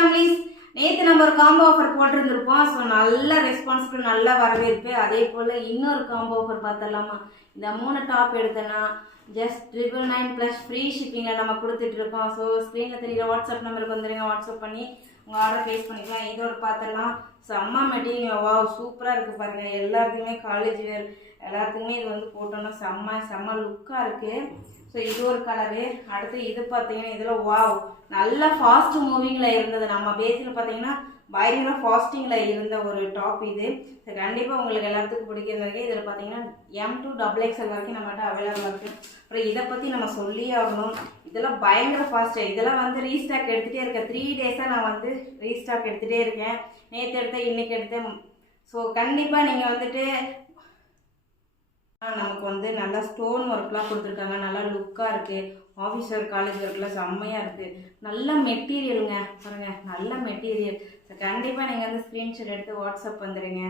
Families, நேற்று நம்ம ஒரு காம்போ ஆஃபர் போட்டிருந்துருப்போம். ஸோ நல்ல ரெஸ்பான்ஸ்க்கு நல்ல வரவேற்பு. அதே போல் இன்னொரு காம்போ ஆஃபர் பார்த்தலாமா? இந்த 3 டாப் எடுத்தேன்னா ஜஸ்ட் 999 ப்ளஸ் ஃப்ரீ ஷிப்பிங்கில் நம்ம கொடுத்துட்ருக்கோம். ஸோ ஸ்க்ரீனில் தெரியுற வாட்ஸ்அப் நம்பருக்கு வந்துடுங்க. வாட்ஸ்அப் பண்ணி உங்கள் ஆர்டர் ப்ளேஸ் பண்ணிக்கலாம். இதோட பார்த்தலாம் செம்ம மெட்டீரியல். வா சூப்பராக இருக்குது பாருங்கள். எல்லாருக்குமே காலேஜ் வேர் எல்லாத்துக்குமே இது வந்து போட்டோன்னா செம்ம லுக்காக இருக்குது. ஸோ இது ஒரு கலரு. அடுத்து இது பார்த்தீங்கன்னா இதில் வாவ் நல்ல ஃபாஸ்ட் மூவிங்கில் இருந்தது. நம்ம பேஸில் பார்த்தீங்கன்னா பயங்கர ஃபாஸ்டிங்கில் இருந்த ஒரு டாப் இது. ஸோ கண்டிப்பாக உங்களுக்கு எல்லாத்துக்கும் பிடிக்கிறது. இதில் பார்த்தீங்கன்னா M2 XXL வரைக்கும் நம்மகிட்ட அவைலபிளாக இருக்குது. அப்புறம் இதை பற்றி நம்ம சொல்லி ஆகணும். இதெல்லாம் பயங்கர ஃபாஸ்ட்டு. இதெல்லாம் வந்து ரீஸ்டாக் எடுத்துகிட்டே இருக்கேன். 3 டேஸாக நான் வந்து ரீஸ்டாக் எடுத்துகிட்டே இருக்கேன். நேற்று எடுத்தேன், இன்றைக்கி எடுத்தேன். ஸோ கண்டிப்பாக நீங்கள் வந்துட்டு நமக்கு வந்து நல்லா ஸ்டோன் ஒர்க்லாம் கொடுத்துருக்காங்க. நல்லா லுக்காக இருக்குது. ஆஃபீஸ் ஒர்க், காலேஜ் ஒர்க்லாம் செம்மையாக இருக்குது. நல்ல மெட்டீரியலுங்க பாருங்கள், நல்ல மெட்டீரியல். ஸோ கண்டிப்பாக நீங்கள் வந்து ஸ்க்ரீன்ஷாட் எடுத்து வாட்ஸ்அப் வந்துடுங்க.